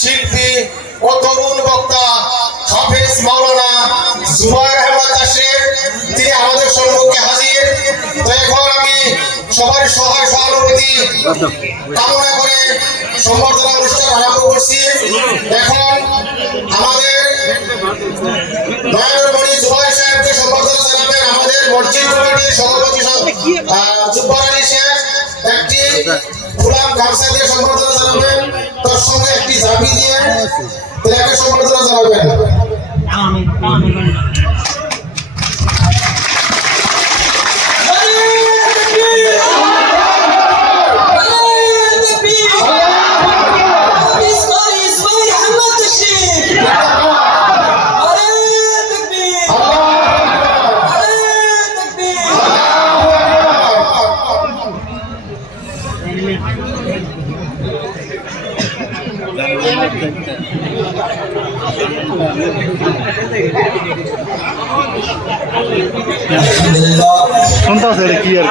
শিল্পী ও তরুণ বক্তা হাফেজ মাওলানা জুবাইর আহমদ তাশরিফ তিনি আমাদের সম্মুখে হাজির। তো এখন আমি সবার সহায় সহানুভূতি কামনা করে সম্বর্ধনা অনুষ্ঠান আরম্ভ করছি। এখন আমাদের নয়নের মণি জুবাইর সাহেবকে সম্বর্ধনা জানাবেন আমাদের মসজিদ কমিটির সভাপতি জুব্বার আলী শেখ একটি গোলাম গামছা দিয়ে সম্বর্ধনা জানাবেন। তার সঙ্গে একটি জাবি দিয়ে তাকে সম্বর্ধনা জানাবেন Juntas de Requier.